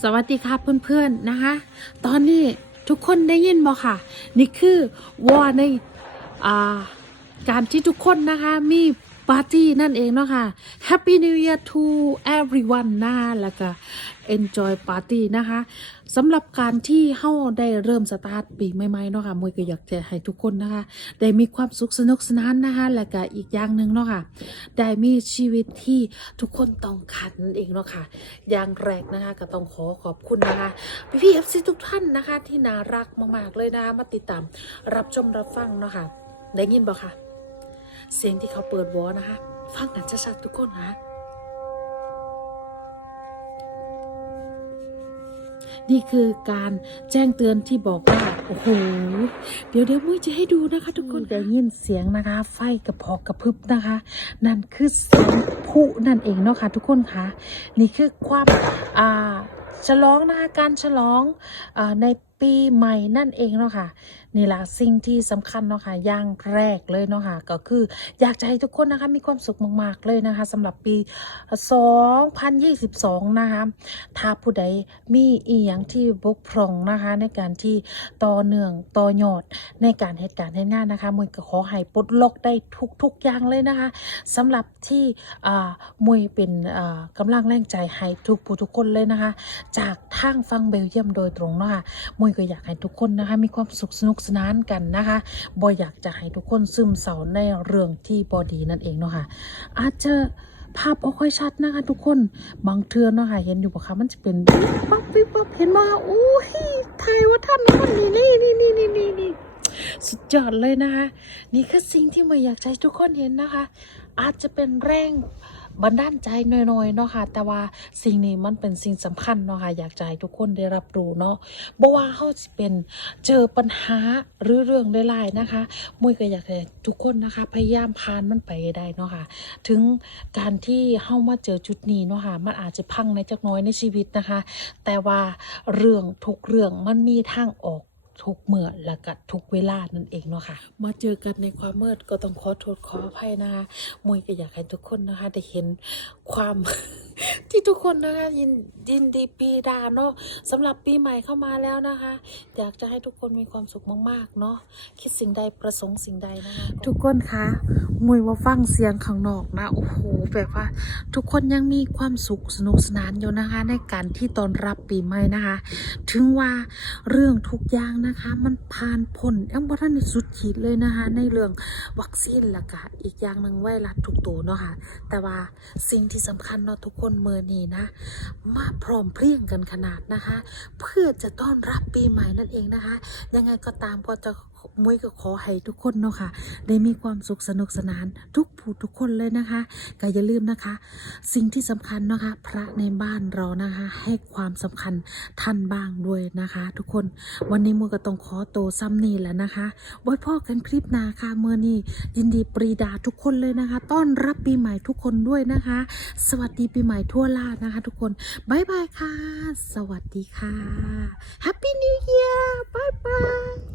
สวัสดีค่ะเพื่อนๆนะคะ ตอนนี้ทุกคนได้ยินบ่ค่ะ นี่คือวอในอ่าการที่ทุกคนนะคะมี ปาร์ตี้นั่นเองเนาะค่ะ Happy New Year to everyone นะคะแล้วก็ enjoy party นะคะสำหรับการที่เฮาได้เริ่มสตาร์ทปีใหม่ๆเนาะค่ะมวยก็อยากจะให้ทุกคนนะคะ ได้มีความสุขสนุกสนานนะคะแล้วก็อีกอย่างหนึ่งเนาะค่ะ ได้มีชีวิตที่ทุกคนต้องขันเองเนาะค่ะ อย่างแรกนะคะก็ต้องขอขอบคุณนะคะพี่พี่เอฟซีทุกท่านนะคะ ที่น่ารักมากๆเลยนะะมาติดตามรับชมรับฟังเนาะค่ะ ได้ยินบ่ค่ะ เสียงที่เขาเปิดวอนะคะ ฟังกันชัดๆทุกคนนะนี่คือการแจ้งเตือนที่บอกว่า โอ้โห เดี๋ยวเดี๋ยวมุ้ยจะให้ดูนะคะ ทุกคนได้ยินเสียงนะคะ ไฟกระพอกกระพึบนะคะ นั่นคือเสียงพลุนั่นเองเนาะค่ะ ทุกคนคะนี่คือความอ่าฉลองนะคะการฉลองอใน ปีใหม่นั่นเองเนาะค่ะนี่ละสิ่งที่สำคัญเนาะค่ะอย่างแรกเลยเนาะค่ะก็คืออยากจะให้ทุกคนนะคะมีความสุขมาก ๆ เลยนะคะสำหรับปี 2022 นะคะถ้าผู้ใดมีอีหยังที่บกพร่องนะคะ ในการที่ต่อเนื่องต่อยอดในการเหตุการณ์ให้งานนะคะมวยก็ขอให้ปลดล็อกได้ทุก ๆ อย่างเลยนะคะสำหรับที่มวยเป็นอ่ากำลังแรงใจให้ทุกผู้ทุกคนเลยนะคะ จากทางฟังเบลเยียมโดยตรงเนาะค่ะมวยก็อยากให้ทุกคนนะคะ มีความสุขสนุกสนานกันนะคะบอยอยากจะให้ทุกคนซึมเศร้าในเรื่องที่บอดีนั่นเองเนาะค่ะอาจจะภาพบ่ค่อยชัดนะคะทุกคนบางเทือเนาะค่ะเห็นอยู่ปะคะมันจะเป็นวิบวับวิบวับเห็นมาอู้ยไทยว่าท่านคนนี้นี่นี่นี่นี่นี่นี่ สุดยอดเลยนะคะ นี่คือสิ่งที่มวยอยากให้ทุกคนเห็นนะคะ อาจจะเป็นแรงบันดาลใจน้อยๆเนาะค่ะ แต่ว่าสิ่งนี้มันเป็นสิ่งสำคัญเนาะค่ะ อยากจะให้ทุกคนได้รับรู้เนาะบ่ว่าเขาจะเป็นเจอปัญหาหรือเรื่องได้ลายๆนะคะมวยก็อยากให้ทุกคนนะคะ พยายามผ่านมันไปได้เนาะค่ะ ถึงการที่เฮามาเจอจุดนี้เนาะค่ะ มันอาจจะพังในจักน้อยในชีวิตนะคะ แต่ว่าเรื่องทุกเรื่องมันมีทางออก ทุกเมื่อและก็ทุกเวลานั่นเองเนาะค่ะ มาเจอกันในความมืดก็ต้องขอโทษขออภัยนะคะมวยก็อยากให้ทุกคนนะคะได้เห็นความ ที่ทุกคนนะคะยินยินดีปีดาเนาะสำหรับปีใหม่เข้ามาแล้วนะคะ อยากจะให้ทุกคนมีความสุขมาก ๆ เนาะคิดสิ่งใดประสงค์สิ่งใดนะคะทุกคนคะมวยว่าฟังเสียงข้างนอกนะโอ้โหแบบว่า ทุกคนยังมีความสุขสนุกสนานอยู่นะคะ ในการที่ตอนรับปีใหม่นะคะ ถึงว่าเรื่องทุกอย่างนะคะ มันผ่านพ้นยังบ่ทันสุดขีดเลยนะคะ ในเรื่องวัคซีนละก็อีกอย่างหนึ่งไวรัสทุกตัวเนาะค่ะแต่ว่าสิ่งที่สำคัญเนาะทุกคนเมือนีนะ มาพร้อมเพรียงกันขนาดนะคะ เพื่อจะต้อนรับปีใหม่นั่นเองนะคะ ยังไงก็ตามก็จะมวยก็ขอให้ทุกคนเนาะค่ะ ได้มีความสุขสนุกสนานทุกผู้ทุกคนเลยนะคะก็อย่าลืมนะคะ สิ่งที่สำคัญเนาะคะ พระในบ้านเรานะคะ ให้ความสำคัญท่านบ้างด้วยนะคะ ทุกคนวันนี้มวยก็ต้องขอโตซ้ำนี่แหละนะคะไว้พ่อกันคลิปนาค่ะเมื่อนี้ยินดีปรีดาทุกคนเลยนะคะ ต้อนรับปีใหม่ทุกคนด้วยนะคะ สวัสดีปีใหม่ทั่วลานะคะ ทุกคนบายบายค่ะ สวัสดีค่ะ Happy New Year บายบาย